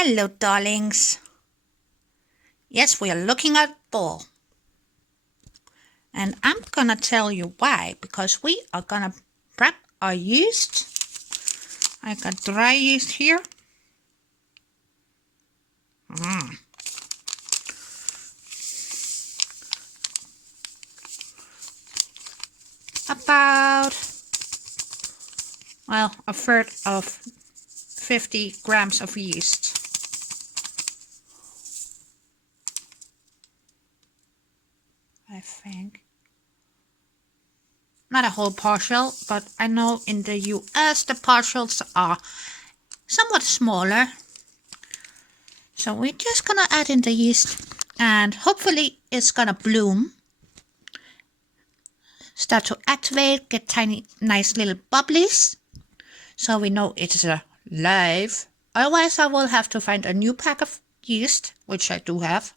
Hello, darlings. Yes, we are looking at fall. And I'm gonna tell you why, because we are gonna prep our yeast. I got dry yeast here. About, well, a third of 50 grams of yeast. I think. Not a whole partial, but I know in the US the partials are somewhat smaller. So we're just gonna add in the yeast and hopefully it's gonna bloom. Start to activate, get tiny, nice little bubblies. So we know it's live. Otherwise I will have to find a new pack of yeast, which I do have,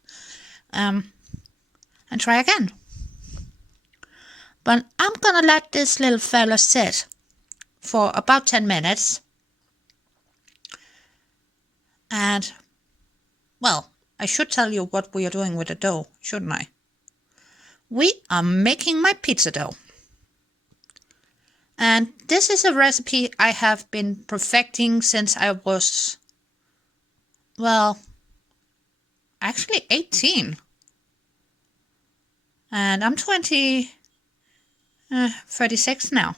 and try again. But I'm gonna let this little fella sit for about 10 minutes. And, well, I should tell you what we are doing with the dough, shouldn't I? We are making my pizza dough. And this is a recipe I have been perfecting since I was, well, actually 18. And I'm 36 now.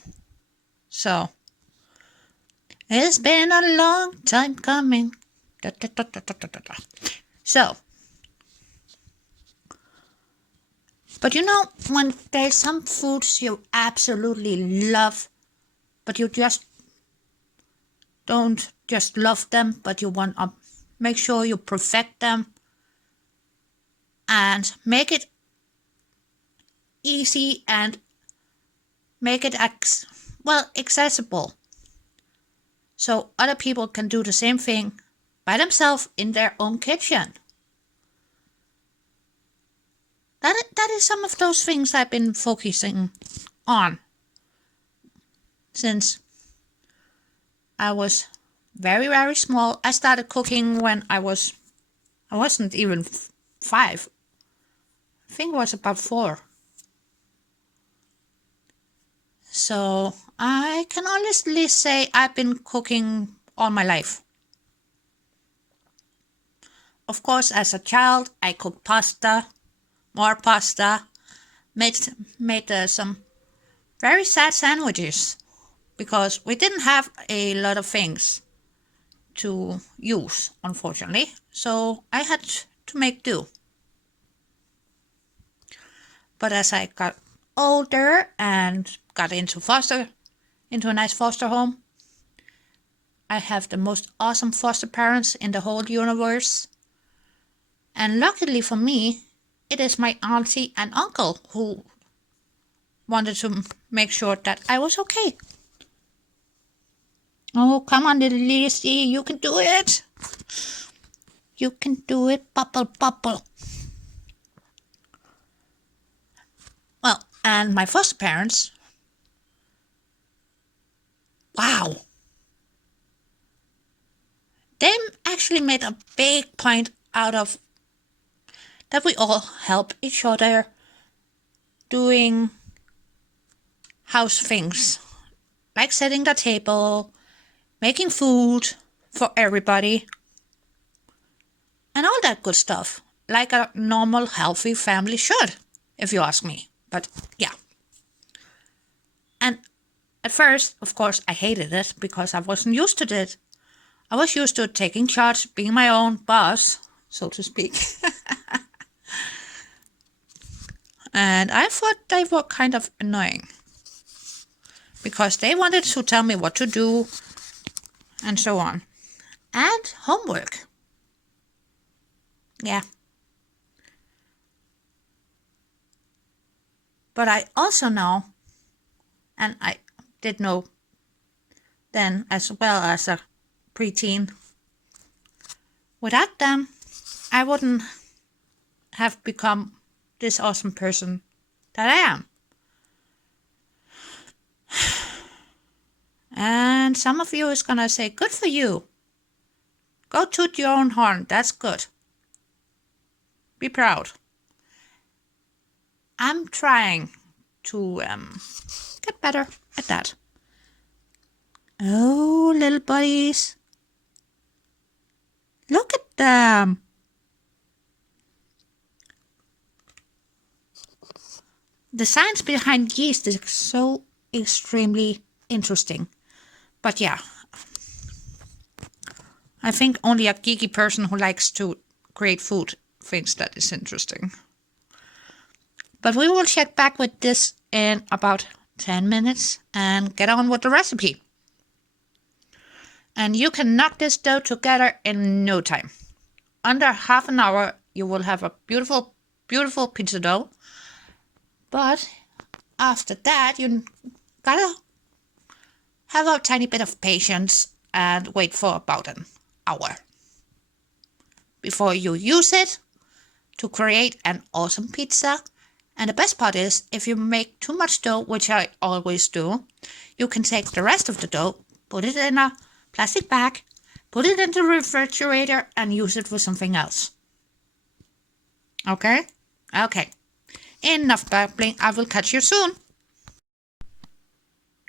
So, it's been a long time coming. So, but you know, when there's some foods you absolutely love, but you just don't just love them, but you want to make sure you perfect them and make it easy and make it accessible, so other people can do the same thing by themselves in their own kitchen. That is some of those things I've been focusing on since I was very, very small. I started cooking when I wasn't even 5. I think it was about 4. So I can honestly say I've been cooking all my life. Of course, as a child, I cooked pasta, more pasta, made some very sad sandwiches because we didn't have a lot of things to use, unfortunately. So I had to make do. But as I got older and got into a nice foster home, I have the most awesome foster parents in the whole universe. And luckily for me, it is my auntie and uncle who wanted to make sure that I was okay. Oh, come on, little Lizzie, you can do it. You can do it, bubble, bubble. Well, and my foster parents, wow. They actually made a big point out of that we all help each other doing house things, like setting the table, making food for everybody, and all that good stuff, like a normal, healthy family should, if you ask me. But yeah. And at first, of course, I hated it because I wasn't used to it. I was used to taking charge, being my own boss, so to speak. And I thought they were kind of annoying because they wanted to tell me what to do and so on. And homework. Yeah. But I also know, and I did know then as well as a preteen, without them, I wouldn't have become this awesome person that I am. And some of you is gonna say, good for you. Go toot your own horn. That's good. Be proud. I'm trying to get better at that. Oh, little buddies. Look at them. The science behind yeast is so extremely interesting. But yeah, I think only a geeky person who likes to create food thinks that is interesting. But we will check back with this in about 10 minutes and get on with the recipe. And you can knock this dough together in no time. Under half an hour, you will have a beautiful, beautiful pizza dough. But after that, you gotta have a tiny bit of patience and wait for about an hour before you use it to create an awesome pizza. And the best part is, if you make too much dough, which I always do, you can take the rest of the dough, put it in a plastic bag, put it in the refrigerator, and use it for something else. Okay? Okay. Enough babbling. I will catch you soon.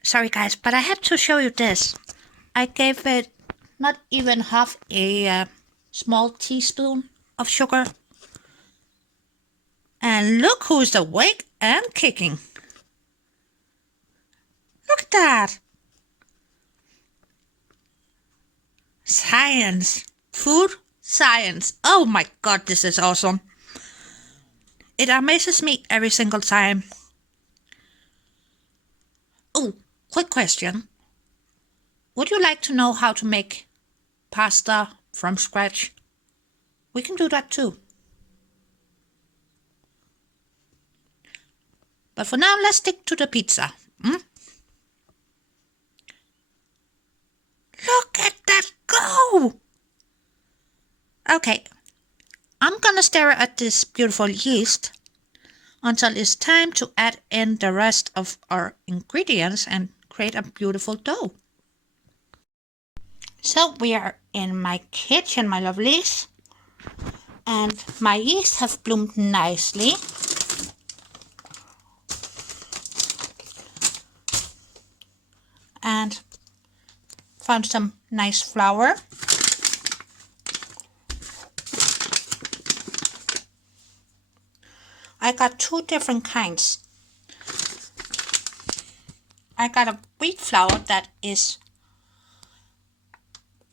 Sorry guys, but I had to show you this. I gave it not even half a small teaspoon of sugar. And look who's awake and kicking. Look at that. Science. Food science. Oh my god, this is awesome. It amazes me every single time. Oh, quick question. Would you like to know how to make pasta from scratch? We can do that too. But for now, let's stick to the pizza. Look at that go! Okay, I'm gonna stare at this beautiful yeast until it's time to add in the rest of our ingredients and create a beautiful dough. So we are in my kitchen, my lovelies, and my yeast have bloomed nicely. And found some nice flour. I got two different kinds. I got a wheat flour that is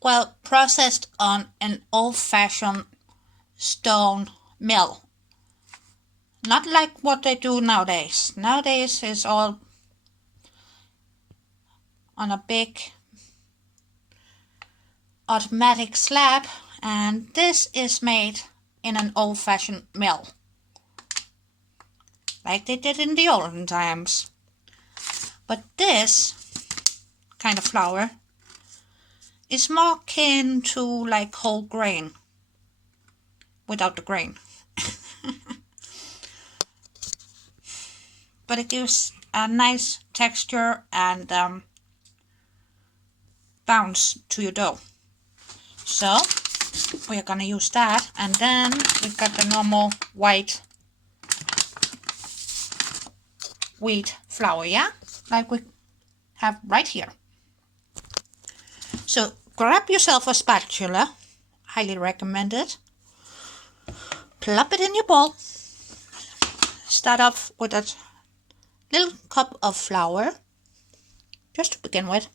well processed on an old-fashioned stone mill. Not like what they do nowadays. Nowadays it's all on a big automatic slab, and this is made in an old-fashioned mill like they did in the olden times. But this kind of flour is more akin to like whole grain without the grain. But it gives a nice texture and bounce to your dough. So we're gonna use that, and then we've got the normal white wheat flour, yeah, like we have right here. So grab yourself a spatula, highly recommend it. Plop it in your bowl. Start off with a little cup of flour, just to begin with.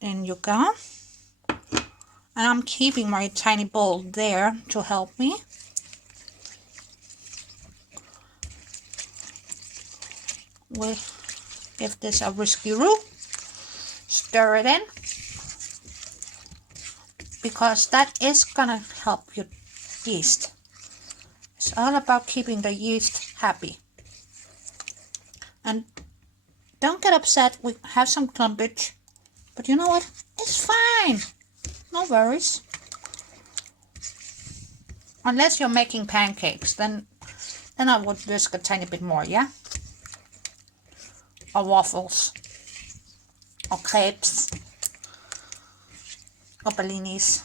In you go. And I'm keeping my tiny bowl there to help me. We'll give this a whiskey-roo. Stir it in, because that is gonna help your yeast. It's all about keeping the yeast happy. And don't get upset, we have some clumpage, but you know what? It's fine. No worries. Unless you're making pancakes, then I would whisk a tiny bit more, yeah? Or waffles. Or crepes. or bellinis.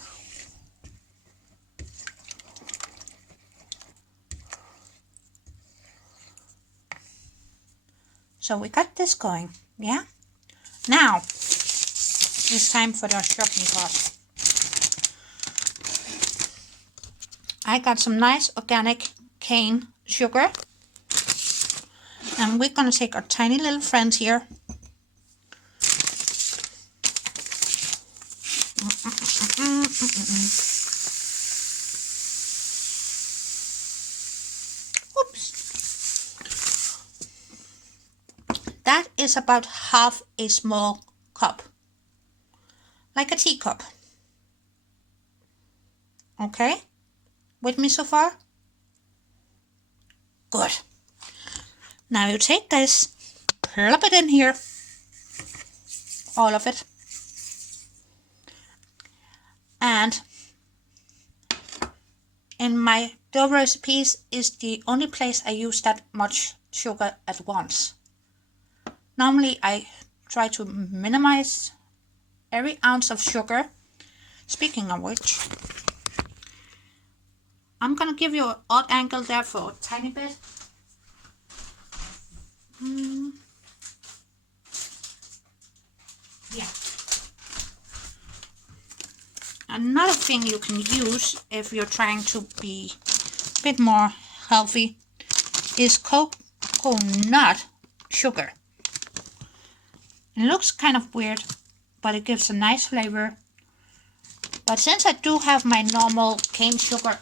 So we got this going, yeah? Now, it's time for the shopping part. I got some nice organic cane sugar. And we're gonna take our tiny little friends here. Oops. That is about half a small cup. Like a teacup. Okay? With me so far? Good. Now you take this, plop it in here. All of it. And in my dough recipes is the only place I use that much sugar at once. Normally I try to minimize every ounce of sugar. Speaking of which, I'm gonna give you an odd angle there for a tiny bit. Yeah. Another thing you can use if you're trying to be a bit more healthy is coconut sugar. It looks kind of weird, but it gives a nice flavor. But since I do have my normal cane sugar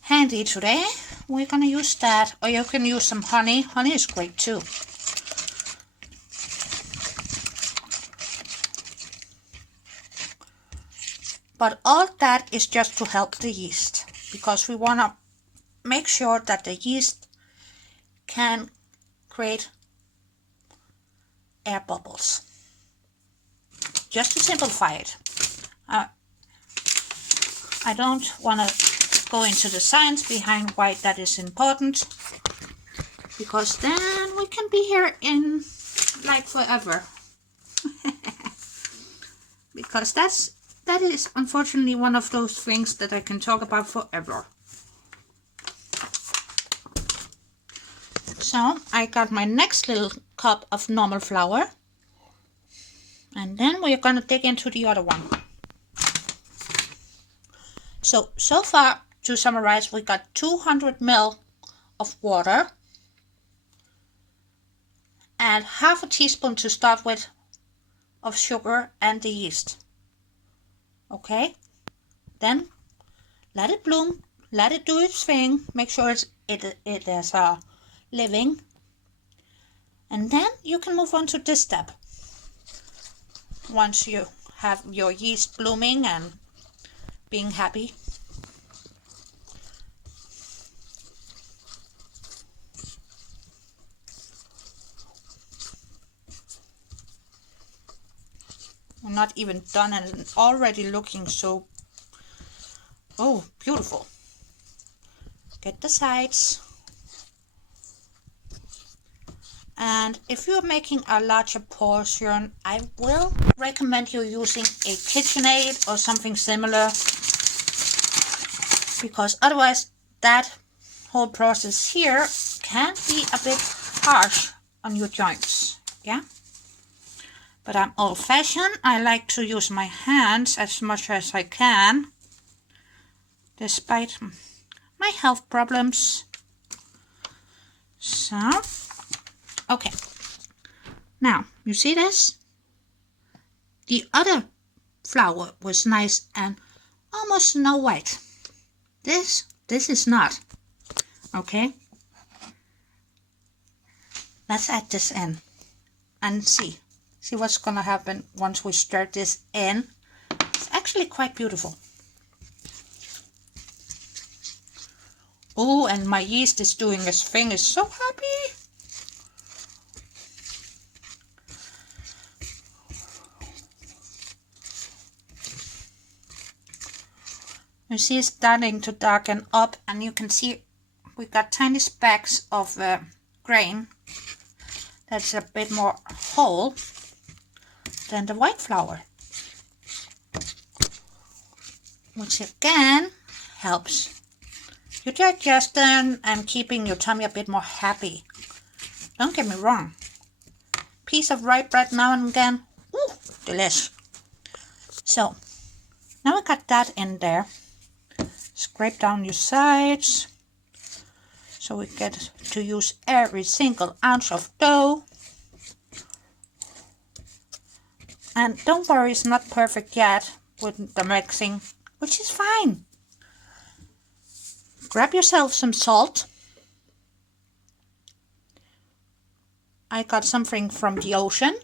handy today, we're gonna use that. Or you can use some honey. Honey is great too. But all that is just to help the yeast, because we want to make sure that the yeast can create air bubbles. Just to simplify it. I don't want to go into the science behind why that is important, because then we can be here in like forever. Because that is unfortunately one of those things that I can talk about forever. So I got my next little cup of normal flour. And then we're going to dig into the other one. So far, to summarize, we got 200 ml of water. And half a teaspoon to start with of sugar and the yeast. Okay, then let it bloom, let it do its thing, make sure it is living, and then you can move on to this step. Once you have your yeast blooming and being happy. We're not even done and already looking so, oh, beautiful. Get the sides. And if you're making a larger portion, I will recommend you using a KitchenAid or something similar, because otherwise that whole process here can be a bit harsh on your joints. Yeah. But I'm old-fashioned. I like to use my hands as much as I can, despite my health problems. So, okay. Now, you see this? The other flour was nice and almost snow white. This is not. Okay? Let's add this in and see. See what's gonna happen once we stir this in. It's actually quite beautiful. Oh, and my yeast is doing its thing. It's so happy. You see it's starting to darken up, and you can see we got tiny specks of grain that's a bit more whole than the white flour. which again helps your digestion and keeping your tummy a bit more happy. Don't get me wrong. Piece of rye bread now and again, ooh, delish. So now we got that in there. Scrape down your sides so we get to use every single ounce of dough. And don't worry, it's not perfect yet with the mixing, which is fine. Grab yourself some salt. I got something from the ocean.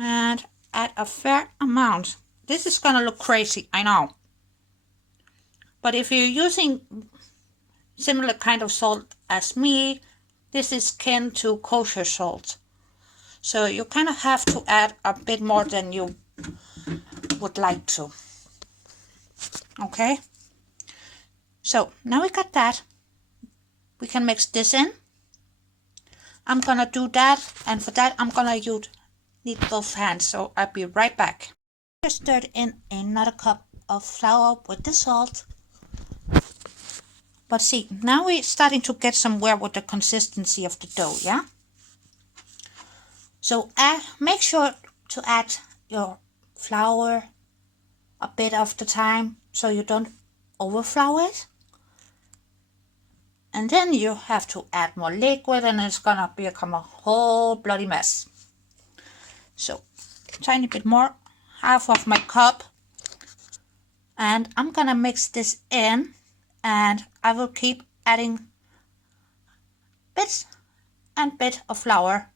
And add a fair amount. This is gonna look crazy, I know. But if you're using similar kind of salt as me, this is akin to kosher salt. So you kind of have to add a bit more than you would like to. Okay? So now we got that. We can mix this in. I'm gonna do that, and for that I'm gonna need both hands, so I'll be right back. I stirred in another cup of flour with the salt. But see, now we're starting to get somewhere with the consistency of the dough, yeah? So make sure to add your flour a bit of the time so you don't overflow it. And then you have to add more liquid and it's gonna become a whole bloody mess. So, tiny bit more, half of my cup. And I'm gonna mix this in, and I will keep adding bits and bit of flour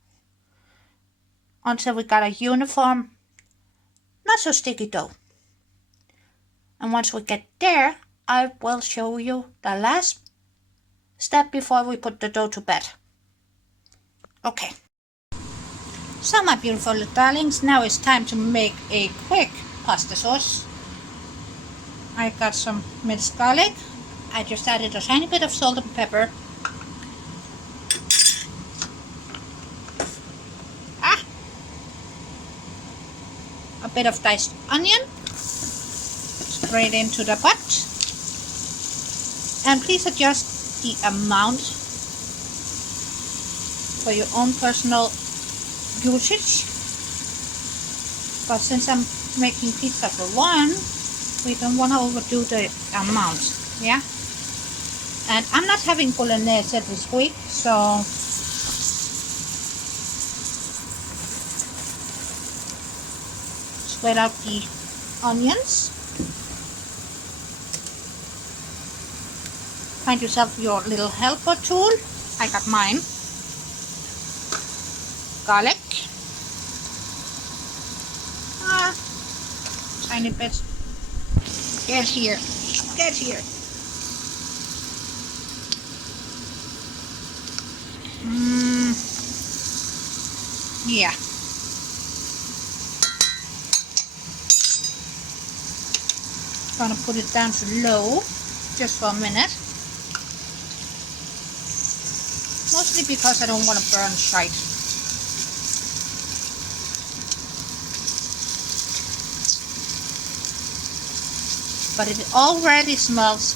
until we got a uniform, not so sticky dough. And once we get there, I will show you the last step before we put the dough to bed. Okay. So my beautiful little darlings, now it's time to make a quick pasta sauce. I got some minced garlic. I just added a tiny bit of salt and pepper. A bit of diced onion. Straight into the pot. And please adjust the amount for your own personal usage. But since I'm making pizza for one, we don't want to overdo the amount, yeah? And I'm not having bolognese this week, so spread out the onions. Find yourself your little helper tool. I got mine. Garlic. Tiny bit. Get here. Get here. Yeah. Gonna put it down to low just for a minute. Mostly because I don't want to burn shite. But it already smells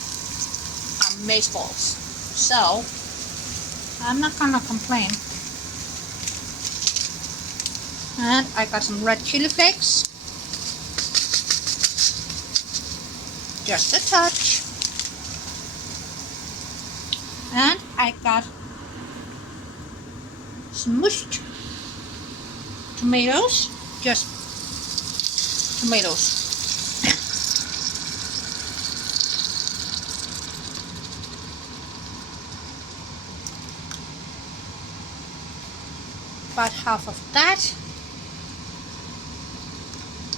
amazeballs, so I'm not gonna complain. And I got some red chili flakes, just a touch, and I got some mushed tomatoes, just tomatoes. About half of that.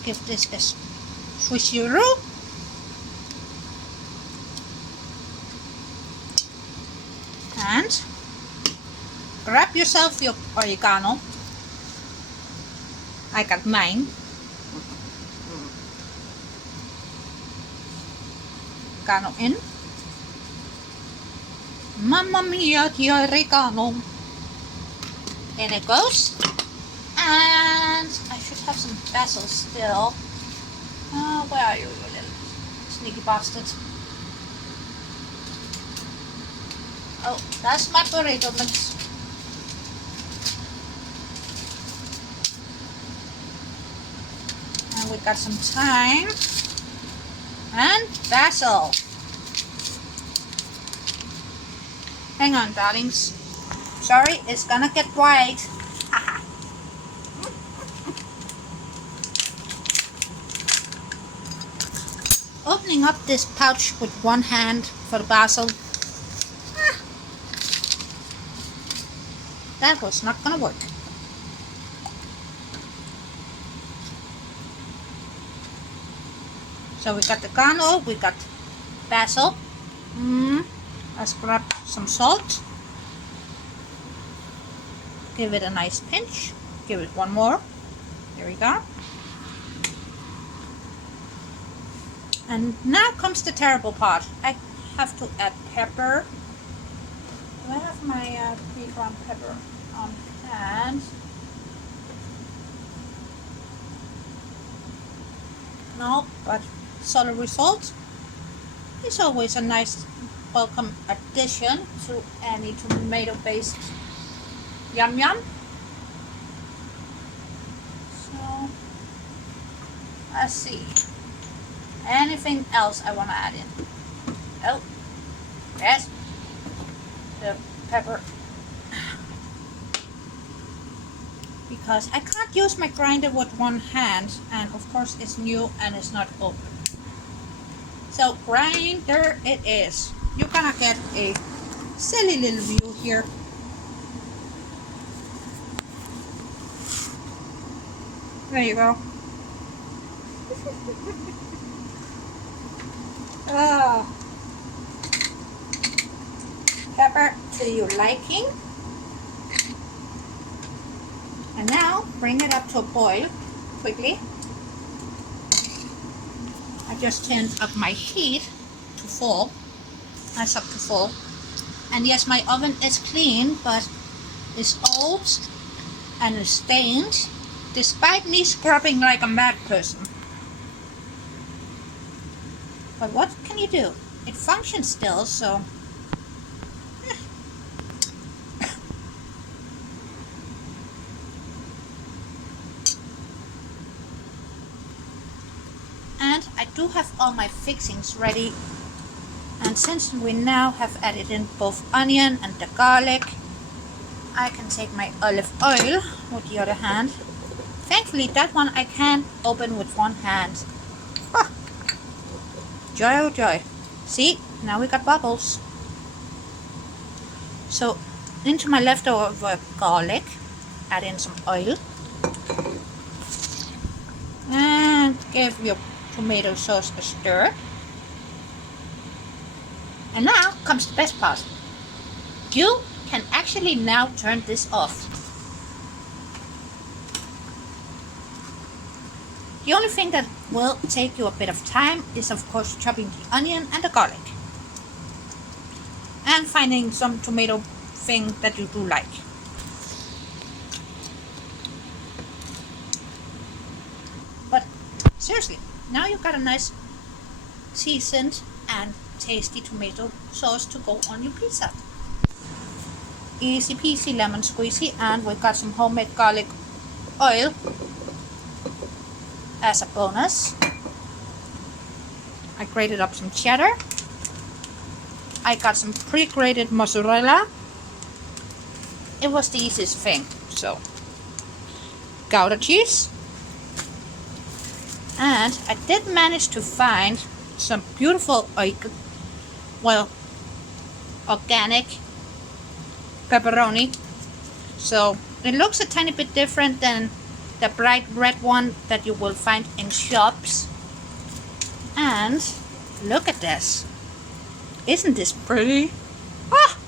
Give this a switcheroo. And grab yourself your oregano. I got mine. Oregano in. Mamma mia, the oregano. In it goes. And I should have some basil still. Where are you little sneaky bastard? Oh, that's my burrito mix. And we got some thyme and basil. Hang on, darlings. Sorry, it's gonna get white. Opening up this pouch with one hand for the basil. That was not gonna work. So we got the garlic, we got basil. Let's grab some salt. Give it a nice pinch. Give it one more. There we go. And now comes the terrible part. I have to add pepper. Do I have my 3-gram pepper on hand? No, but celery salt is always a nice welcome addition to any tomato-based yum yum. So let's see. Anything else I want to add in? Oh, yes, the pepper. Because I can't use my grinder with one hand, and of course it's new and it's not open. So grinder it is. You're gonna get a silly little view here. There you go. Pepper to your liking. And now bring it up to a boil quickly. I just turned up my heat to full. That's up to full. And yes, my oven is clean, but it's old and it's stained, despite me scrubbing like a mad person. But what can you do? It functions still, so... And I do have all my fixings ready. And since we now have added in both onion and the garlic, I can take my olive oil with the other hand. Thankfully, that one I can open with one hand. Ah. Joy, oh joy. See, now we got bubbles. So, into my leftover garlic, add in some oil. And give your tomato sauce a stir. And now comes the best part. You can actually now turn this off. The only thing that will take you a bit of time is of course chopping the onion and the garlic. And finding some tomato thing that you do like. But seriously, now you've got a nice seasoned and tasty tomato sauce to go on your pizza. Easy peasy lemon squeezy, and we've got some homemade garlic oil as a bonus. I grated up some cheddar. I got some pre-grated mozzarella. It was the easiest thing. So, Gouda cheese. And I did manage to find some beautiful, organic pepperoni. So it looks a tiny bit different than the bright red one that you will find in shops. And look at this. Isn't this pretty? Ah!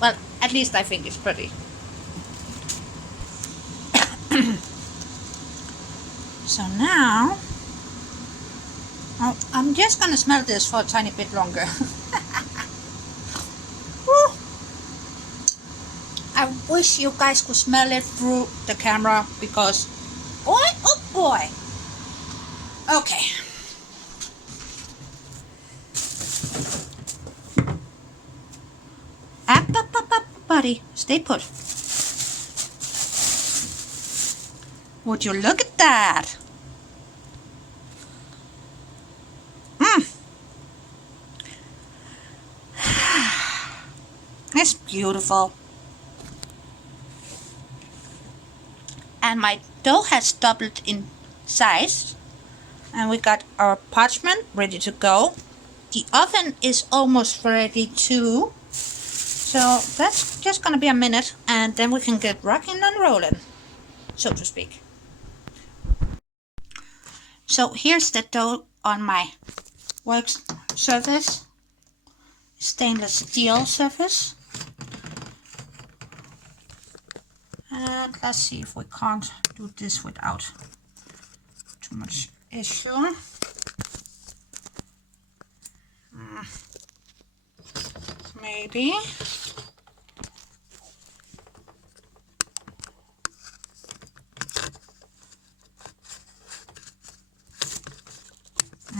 Well, at least I think it's pretty. So now, I'm just gonna smell this for a tiny bit longer. I wish you guys could smell it through the camera because, boy, oh boy. Okay. Up, buddy. Stay put. Would you look at that? It's beautiful. And my dough has doubled in size. And we got our parchment ready to go. The oven is almost ready too. So that's just gonna be a minute and then we can get rocking and rolling, so to speak. So here's the dough on my work surface, stainless steel surface. And let's see if we can't do this without too much issue. Maybe.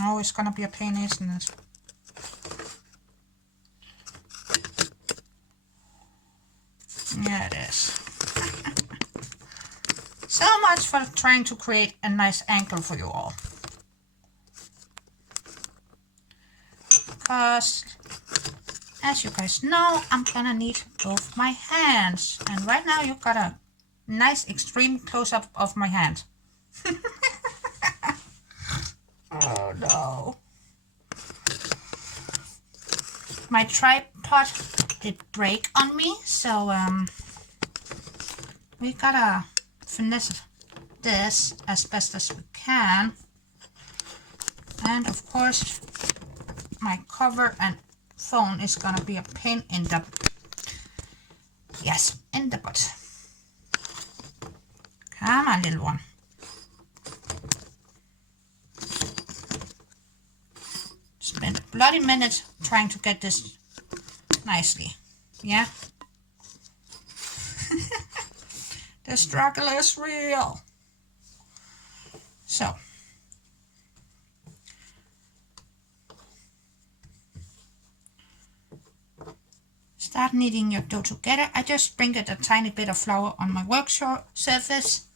Oh, it's gonna be a pain, isn't it? Yeah, it is. So much for trying to create a nice angle for you all. Because, as you guys know, I'm gonna need both my hands. And right now you got a nice extreme close-up of my hand. Oh no. My tripod did break on me, so we gotta finesse this as best as we can. And of course my cover and phone is gonna be a pain in the butt. Come on, little one. Spent a bloody minute trying to get this nicely. Yeah. The struggle is real. So start kneading your dough together. I just sprinkled a tiny bit of flour on my work surface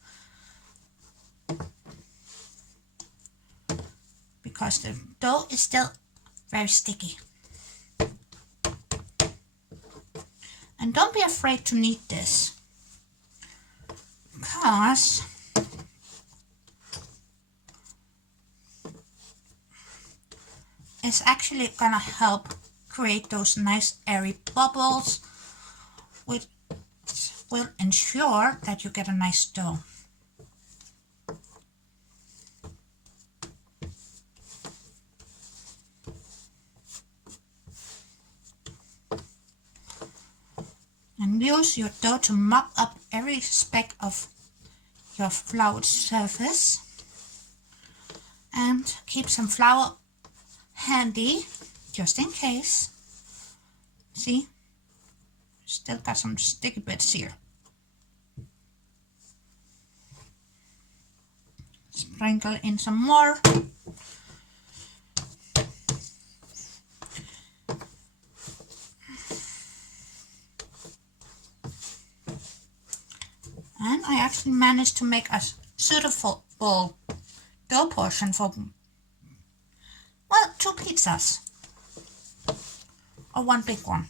because the dough is still very sticky. And don't be afraid to knead this, because it's actually gonna help create those nice airy bubbles, which will ensure that you get a nice dough. And use your dough to mop up every speck of your floured surface. And keep some flour handy, just in case. See? Still got some sticky bits here. Sprinkle in some more. And I actually managed to make a suitable dough portion for, well, 2 pizzas. Or 1 big one.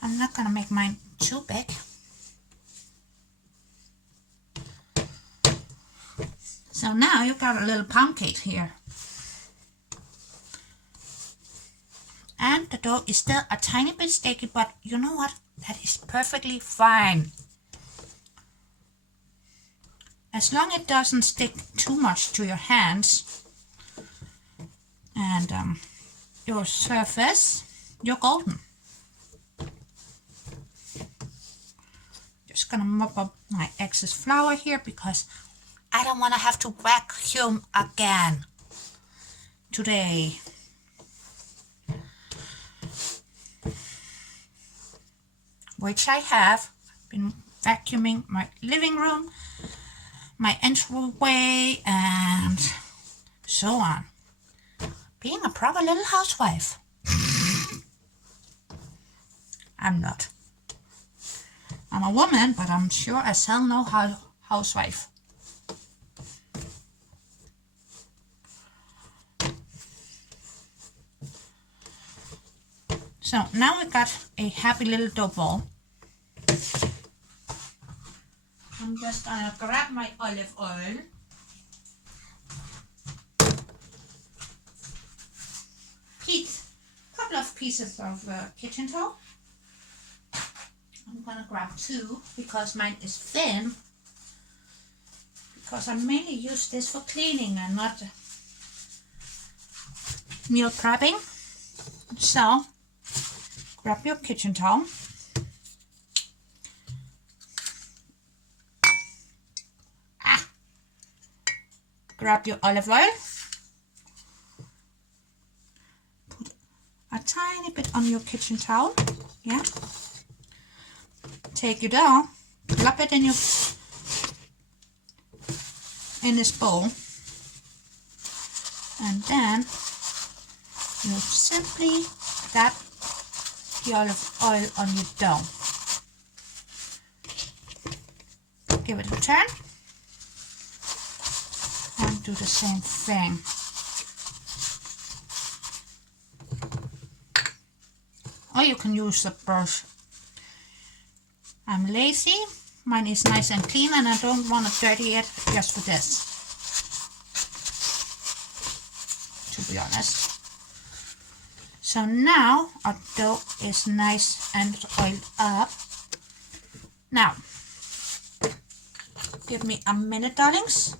I'm not gonna make mine too big. So now you've got a little pound cake here. And the dough is still a tiny bit sticky, but you know what? That is perfectly fine. As long as it doesn't stick too much to your hands and your surface, you're golden. Just gonna mop up my excess flour here because I don't want to have to vacuum again today. which I have been vacuuming my living room, my entryway, and so on. Being a proper little housewife. I'm not. I'm a woman, but I'm sure as hell no housewife. So now we got a happy little dough ball. I'm just gonna grab my olive oil. Couple of pieces of kitchen towel. I'm gonna grab 2 because mine is thin. Because I mainly use this for cleaning and not meal prepping. So grab your kitchen towel. Grab your olive oil. Put a tiny bit on your kitchen towel. Yeah. Take your dough, plop it in this bowl, and then you simply dab the olive oil on your dough. Give it a turn and do the same thing. Or you can use a brush. I'm lazy, mine is nice and clean and I don't want to dirty it just for this, to be honest. So now our dough is nice and oiled up. Now, give me a minute, darlings.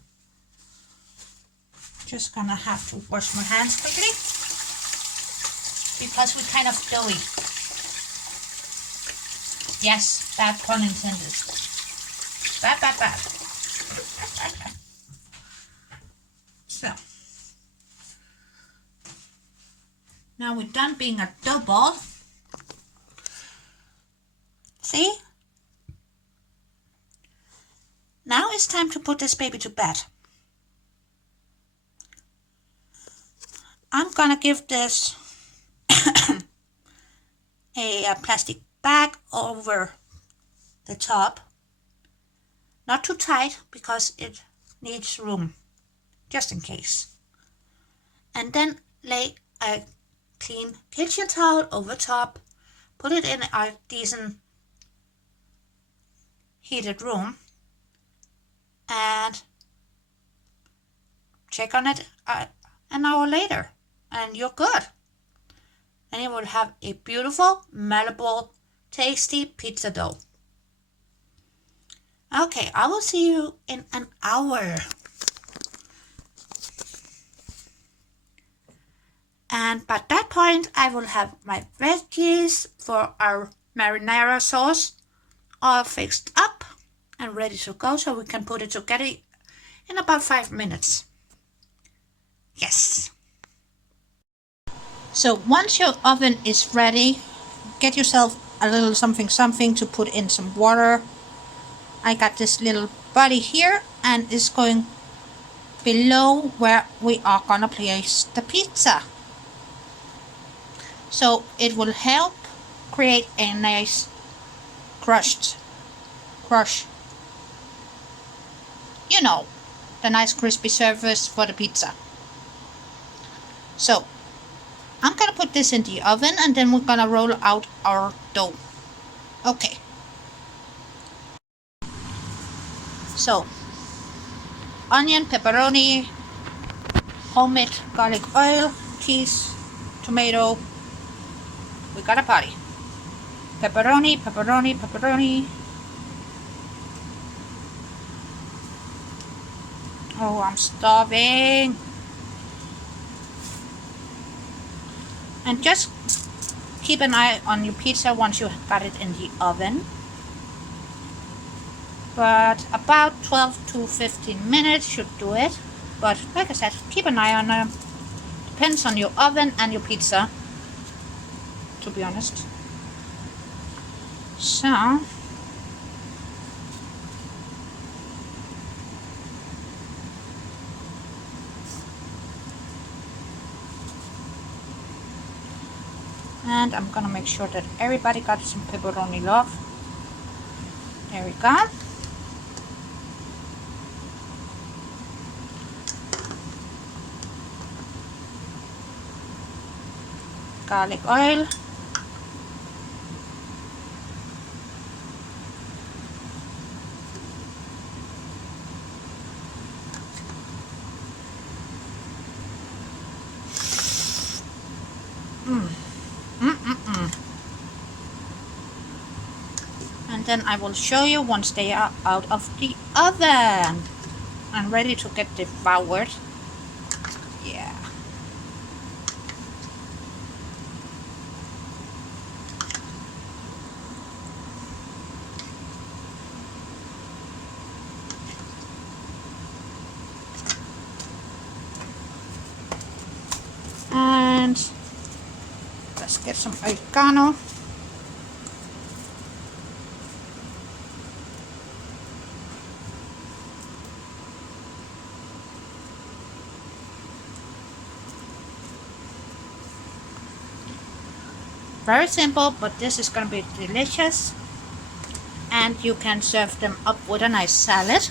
Just gonna have to wash my hands quickly because we're kind of doughy. Yes, bad pun intended. Bad. So, now we're done being a dough ball. See? Now it's time to put this baby to bed. I'm gonna give this a plastic bag over the top, not too tight because it needs room, just in case. And then lay a clean kitchen towel over top, put it in a decent heated room, and check on it an hour later, and you're good. And you will have a beautiful, malleable, tasty pizza dough. Okay, I will see you in an hour. And by that point, I will have my veggies for our marinara sauce all fixed up and ready to go, so we can put it together in about 5 minutes. Yes. So once your oven is ready, get yourself a little something to put in some water. I got this little body here and it's going below where we are gonna place the pizza. So it will help create a nice crush. You know, the nice crispy surface for the pizza. So I'm gonna put this in the oven and then we're gonna roll out our dough. Okay. So, onion, pepperoni, homemade garlic oil, cheese, tomato. We got a party. Pepperoni. Oh, I'm starving. And just keep an eye on your pizza once you got it in the oven. But about 12 to 15 minutes should do it. But like I said, keep an eye on them. Depends on your oven and your pizza, to be honest. So and I'm gonna make sure that everybody got some pepperoni love. There we go. Garlic oil. And then I will show you once they are out of the oven and ready to get devoured. Yeah. And let's get some oregano. Very simple, but this is gonna be delicious. And you can serve them up with a nice salad,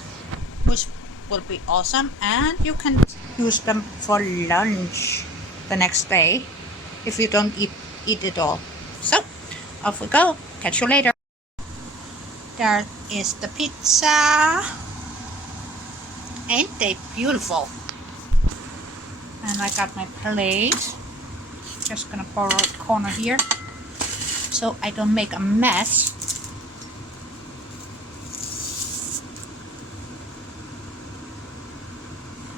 which will be awesome. And you can use them for lunch the next day if you don't eat it all. So off we go. Catch you later. There is the pizza. Ain't they beautiful? And I got my plate. Just gonna borrow a corner here so I don't make a mess.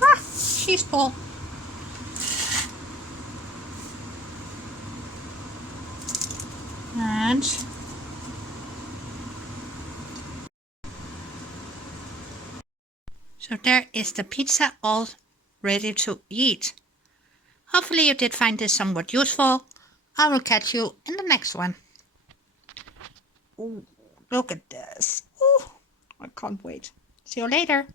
Ah, she's full. And so there is the pizza all ready to eat. Hopefully you did find this somewhat useful. I will catch you in the next one. Ooh, look at this. Ooh, I can't wait. See you later.